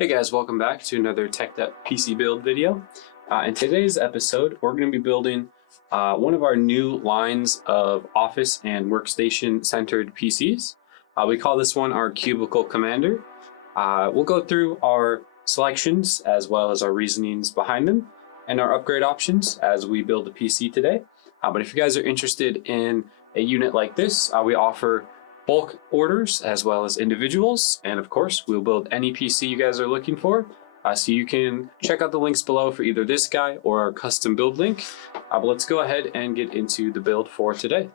Hey guys, welcome back to another Tech Up PC build video. In today's episode, we're going to be building one of our new lines of office and workstation centered PCs. We call this one our Cubicle Commander. We'll go through our selections as well as our reasonings behind them and our upgrade options as we build the PC today. But if you guys are interested in a unit like this, we offer bulk orders as well as individuals, and of course we'll build any PC you guys are looking for, so you can check out the links below for either this guy or our custom build link. But let's go ahead and get into the build for today.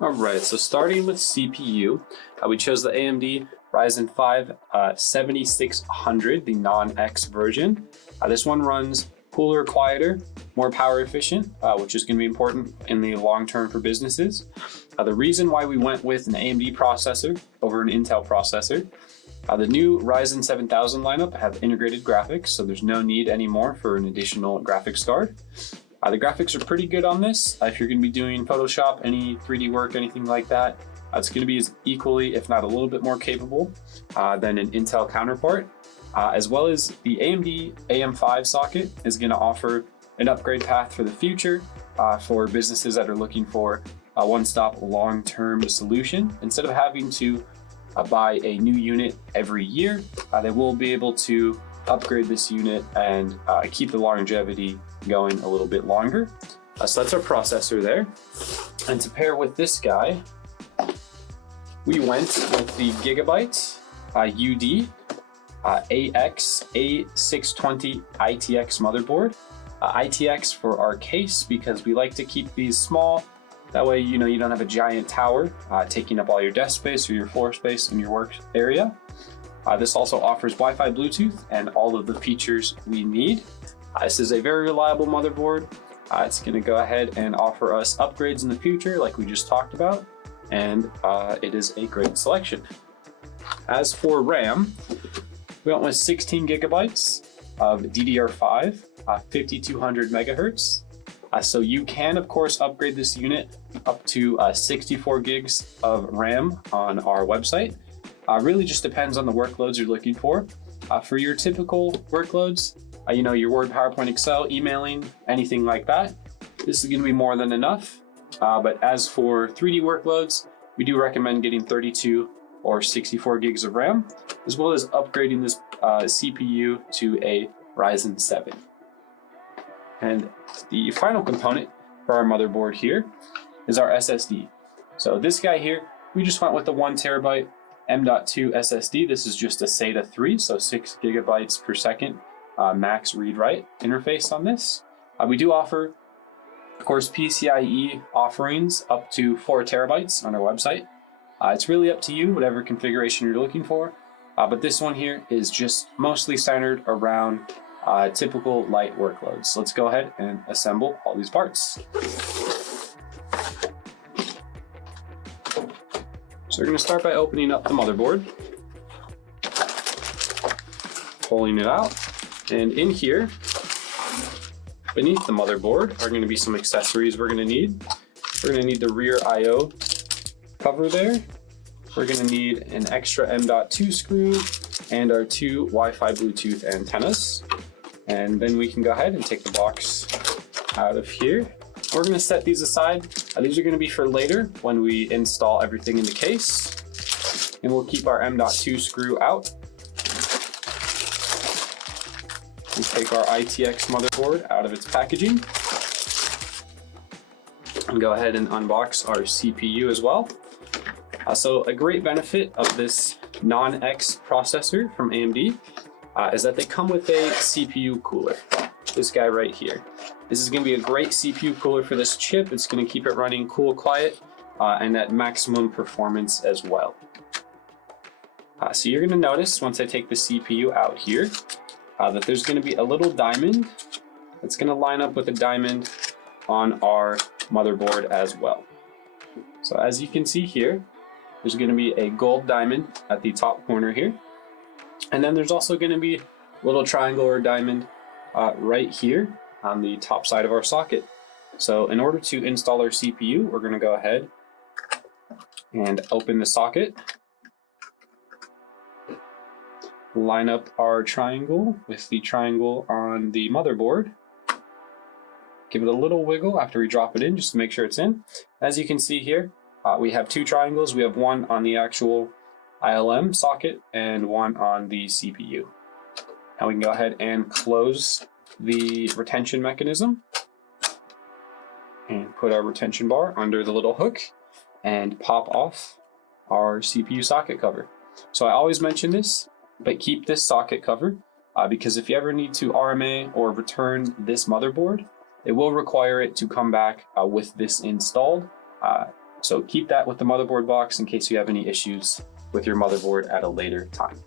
All right, so starting with CPU, we chose the AMD Ryzen 5 7600, the non-X version. This one runs cooler, quieter, more power efficient, which is going to be important in the long term for businesses. The reason why we went with an AMD processor over an Intel processor, the new Ryzen 7000 lineup have integrated graphics, so there's no need anymore for an additional graphics card. The graphics are pretty good on this. If you're going to be doing Photoshop, any 3D work, anything like that, it's going to be as equally, if not a little bit more capable than an Intel counterpart. As well as the AMD AM5 socket is going to offer an upgrade path for the future for businesses that are looking for a one-stop long-term solution. Instead of having to buy a new unit every year, they will be able to upgrade this unit and keep the longevity going a little bit longer. So that's our processor there. And to pair with this guy, we went with the Gigabyte UD A620 ITX motherboard. ITX for our case because we like to keep these small. That way, you don't have a giant tower taking up all your desk space or your floor space in your work area. This also offers Wi-Fi, Bluetooth, and all of the features we need. This is a very reliable motherboard. It's going to go ahead and offer us upgrades in the future like we just talked about, and it is a great selection. As for RAM, we went with 16 gigabytes of DDR5, 5200 megahertz. So you can, of course, upgrade this unit up to 64 gigs of RAM on our website. Really just depends on the workloads you're looking for. For your typical workloads, your Word, PowerPoint, Excel, emailing, anything like that, this is going to be more than enough. But as for 3D workloads, we do recommend getting 32 or 64 gigs of RAM, as well as upgrading this CPU to a Ryzen 7. And the final component for our motherboard here is our SSD. So this guy here, we just went with the 1 terabyte M.2 SSD. This is just a SATA 3, so 6 gigabytes per second max read-write interface on this. We do offer, of course, PCIe offerings up to 4 terabytes on our website. It's really up to you, whatever configuration you're looking for. But this one here is just mostly centered around typical light workloads. So let's go ahead and assemble all these parts. So we're going to start by opening up the motherboard, pulling it out, and in here, beneath the motherboard, are going to be some accessories we're going to need. We're going to need the rear I/O cover there. We're going to need an extra M.2 screw and our 2 Wi-Fi Bluetooth antennas. And then we can go ahead and take the box out of here. We're going to set these aside. These are going to be for later when we install everything in the case. And we'll keep our M.2 screw out. We take our ITX motherboard out of its packaging. And go ahead and unbox our CPU as well. So a great benefit of this non-X processor from AMD is that they come with a CPU cooler. This guy right here. This is going to be a great CPU cooler for this chip. It's going to keep it running cool, quiet, and at maximum performance as well. So you're going to notice once I take the CPU out here that there's going to be a little diamond that's going to line up with a diamond on our motherboard as well. So as you can see here, there's going to be a gold diamond at the top corner here. And then there's also going to be a little triangle or diamond right here on the top side of our socket. So in order to install our CPU, we're going to go ahead and open the socket. line up our triangle with the triangle on the motherboard. Give it a little wiggle after we drop it in just to make sure it's in. As you can see here, we have two triangles. We have one on the actual ILM socket and one on the CPU. Now we can go ahead and close the retention mechanism and put our retention bar under the little hook and pop off our CPU socket cover. So I always mention this, but keep this socket cover because if you ever need to RMA or return this motherboard, it will require it to come back with this installed. So keep that with the motherboard box in case you have any issues with your motherboard at a later time.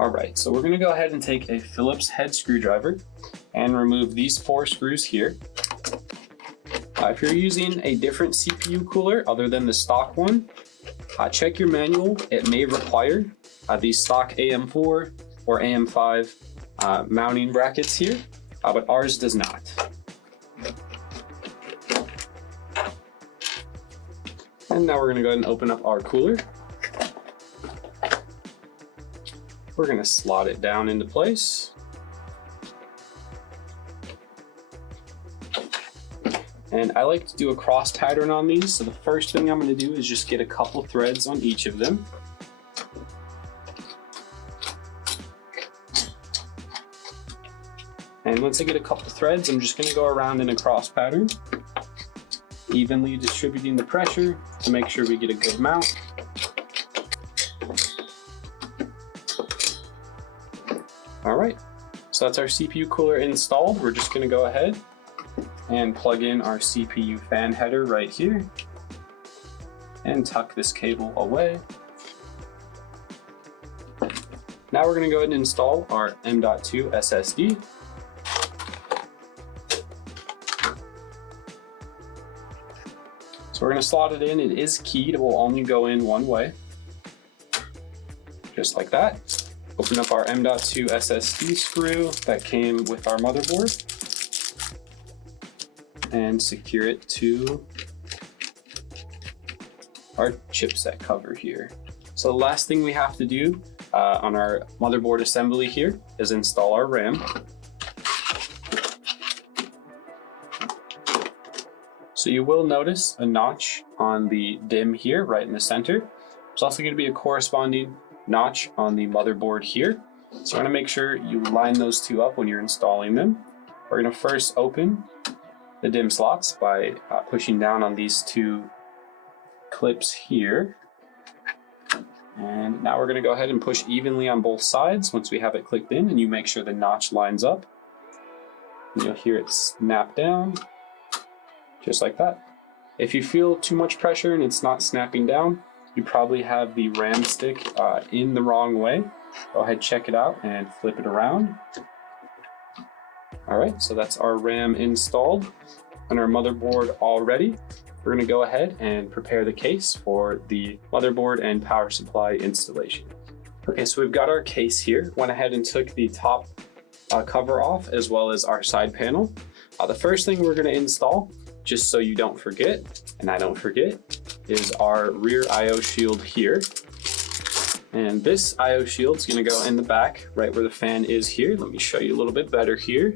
All right, so we're gonna go ahead and take a Phillips head screwdriver and remove these 4 screws here. If you're using a different CPU cooler other than the stock one, check your manual. It may require these stock AM4 or AM5 mounting brackets here, but ours does not. And now we're gonna go ahead and open up our cooler. We're gonna slot it down into place. And I like to do a cross pattern on these. So the first thing I'm gonna do is just get a couple threads on each of them. And once I get a couple threads, I'm just gonna go around in a cross pattern, evenly distributing the pressure to make sure we get a good mount. All right, so that's our CPU cooler installed. We're just gonna go ahead and plug in our CPU fan header right here and tuck this cable away. Now we're gonna go ahead and install our M.2 SSD. So we're gonna slot it in. It is keyed, it will only go in one way. Just like that. Open up our M.2 SSD screw that came with our motherboard and secure it to our chipset cover here. So the last thing we have to do on our motherboard assembly here is install our RAM. So you will notice a notch on the DIMM here, right in the center. There's also going to be a corresponding notch on the motherboard here. So I want to make sure you line those two up when you're installing them. We're going to first open the DIMM slots by pushing down on these two clips here. And now we're going to go ahead and push evenly on both sides once we have it clicked in, and you make sure the notch lines up. And you'll hear it snap down, just like that. If you feel too much pressure and it's not snapping down, you probably have the RAM stick in the wrong way. Go ahead, check it out and flip it around. All right, so that's our RAM installed and our motherboard all ready. We're gonna go ahead and prepare the case for the motherboard and power supply installation. Okay, so we've got our case here. Went ahead and took the top cover off as well as our side panel. The first thing we're gonna install, just so you don't forget, and I don't forget, is our rear IO shield here. And this IO shield is gonna go in the back, right where the fan is here. Let me show you a little bit better here,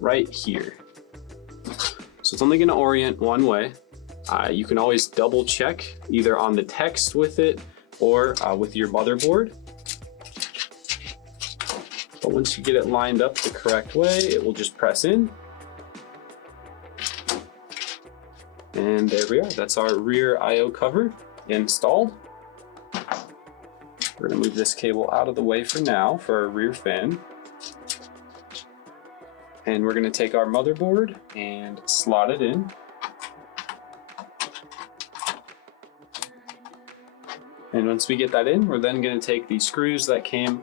right here. So it's only gonna orient one way. You can always double check either on the text with it or with your motherboard. But once you get it lined up the correct way, it will just press in. And there we are, that's our rear IO cover installed. We're gonna move this cable out of the way for now for our rear fan. And we're gonna take our motherboard and slot it in. And once we get that in, we're then gonna take the screws that came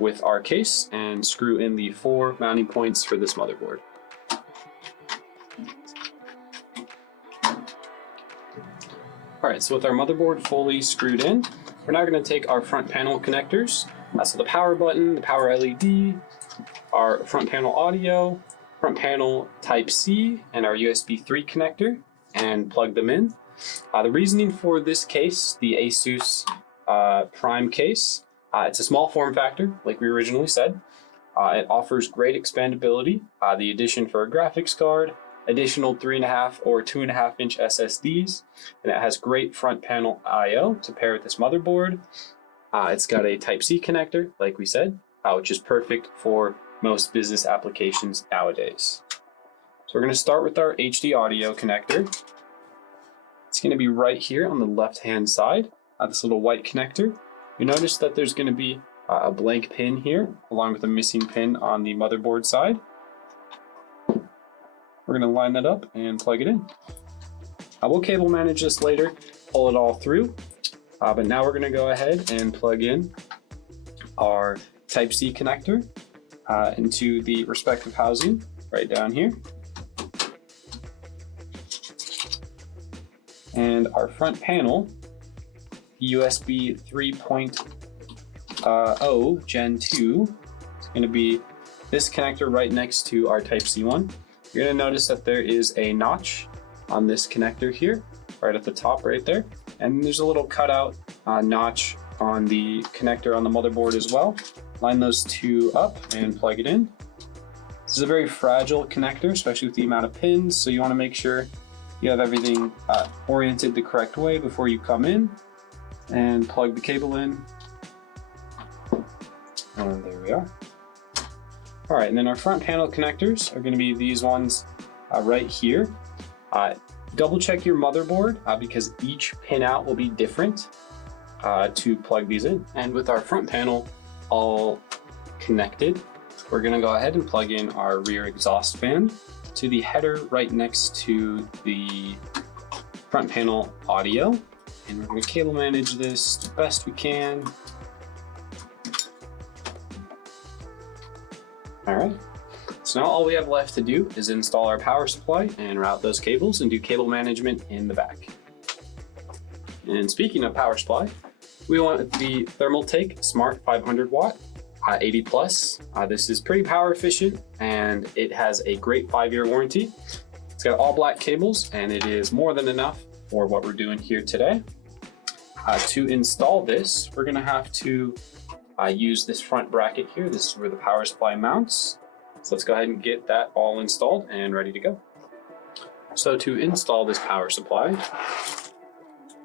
with our case and screw in the 4 mounting points for this motherboard. All right, so with our motherboard fully screwed in, we're now going to take our front panel connectors. So the power button, the power LED, our front panel audio, front panel Type-C, and our USB 3 connector, and plug them in. The reasoning for this case, the Asus Prime case, It's a small form factor, like we originally said. It offers great expandability, the addition for a graphics card, additional 3.5 or 2.5 inch SSDs, and it has great front panel I/O to pair with this motherboard. It's got a Type-C connector, like we said, which is perfect for most business applications nowadays. So we're going to start with our HD audio connector. It's going to be right here on the left-hand side, this little white connector. You notice that there's going to be a blank pin here, along with a missing pin on the motherboard side. We're going to line that up and plug it in. We'll cable manage this later, pull it all through, but now we're going to go ahead and plug in our Type-C connector into the respective housing right down here. And our front panel, USB 3.0 Gen 2, is going to be this connector right next to our Type-C one. You're going to notice that there is a notch on this connector here, right at the top right there. And there's a little cutout notch on the connector on the motherboard as well. Line those two up and plug it in. This is a very fragile connector, especially with the amount of pins, so you want to make sure you have everything oriented the correct way before you come in and plug the cable in. And there we are. All right, and then our front panel connectors are going to be these ones right here. Double check your motherboard because each pin out will be different to plug these in. And with our front panel all connected, we're going to go ahead and plug in our rear exhaust fan to the header right next to the front panel audio. And we're going to cable manage this the best we can. All right, so now all we have left to do is install our power supply and route those cables and do cable management in the back. And speaking of power supply, we want the Thermaltake Smart 500 watt 80 plus. This is pretty power efficient and it has a great 5-year warranty. It's got all black cables and it is more than enough for what we're doing here today. To install this, we're going to have to use this front bracket here. This is where the power supply mounts. So let's go ahead and get that all installed and ready to go. So to install this power supply,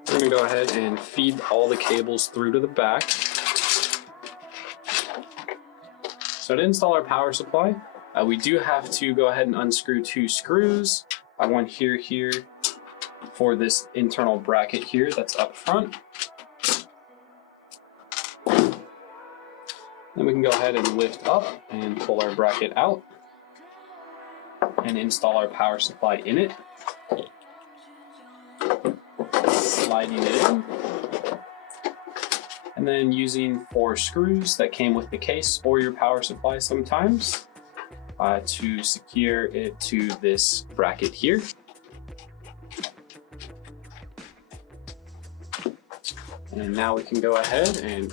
we're going to go ahead and feed all the cables through to the back. So to install our power supply, we do have to go ahead and unscrew 2 screws. One here for this internal bracket here that's up front. Then we can go ahead and lift up and pull our bracket out and install our power supply in it. Sliding it in. And then using 4 screws that came with the case or your power supply sometimes to secure it to this bracket here. And now we can go ahead and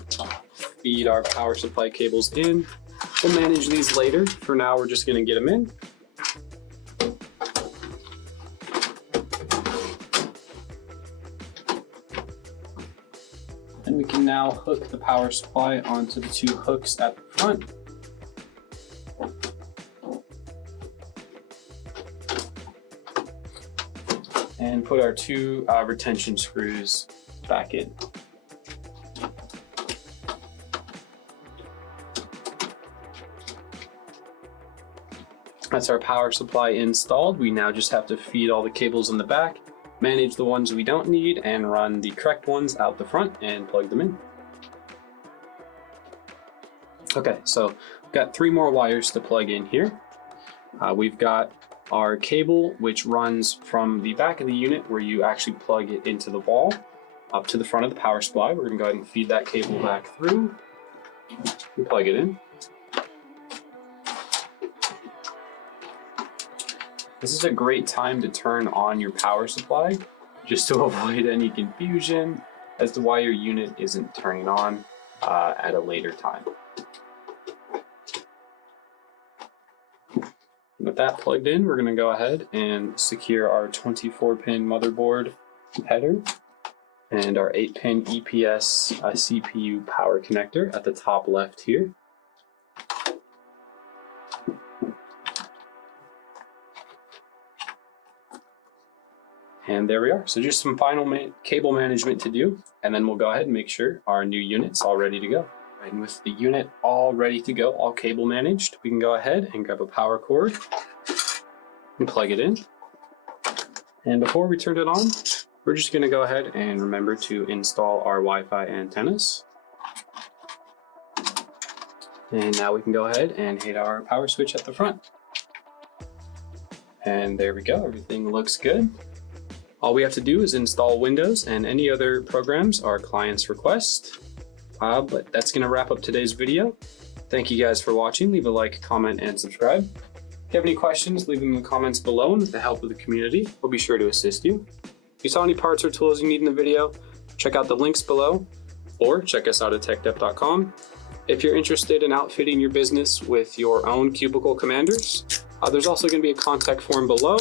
feed our power supply cables in. We'll manage these later. For now, we're just going to get them in. And we can now hook the power supply onto the 2 hooks at the front. And put our 2 retention screws back in. That's our power supply installed. We now just have to feed all the cables in the back, manage the ones we don't need, and run the correct ones out the front and plug them in. Okay, so we've got 3 more wires to plug in here. We've got our cable, which runs from the back of the unit where you actually plug it into the wall up to the front of the power supply. We're going to go ahead and feed that cable back through and plug it in. This is a great time to turn on your power supply just to avoid any confusion as to why your unit isn't turning on at a later time. With that plugged in, we're going to go ahead and secure our 24-pin motherboard header and our 8-pin EPS CPU power connector at the top left here. And there we are. So just some final cable management to do, and then we'll go ahead and make sure our new unit's all ready to go. Right, and with the unit all ready to go, all cable managed, we can go ahead and grab a power cord and plug it in. And before we turn it on, we're just gonna go ahead and remember to install our Wi-Fi antennas. And now we can go ahead and hit our power switch at the front. And there we go, everything looks good. All we have to do is install Windows and any other programs our clients request. But that's gonna wrap up today's video. Thank you guys for watching. Leave a like, comment, and subscribe. If you have any questions, leave them in the comments below, and with the help of the community, we'll be sure to assist you. If you saw any parts or tools you need in the video, check out the links below, or check us out at techdep.com. If you're interested in outfitting your business with your own Cubicle Commanders, there's also gonna be a contact form below.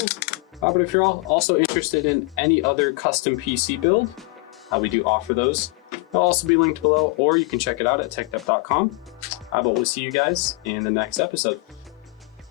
But if you're also interested in any other custom PC build, we do offer those. They'll also be linked below, or you can check it out at techdep.com. But we'll see you guys in the next episode.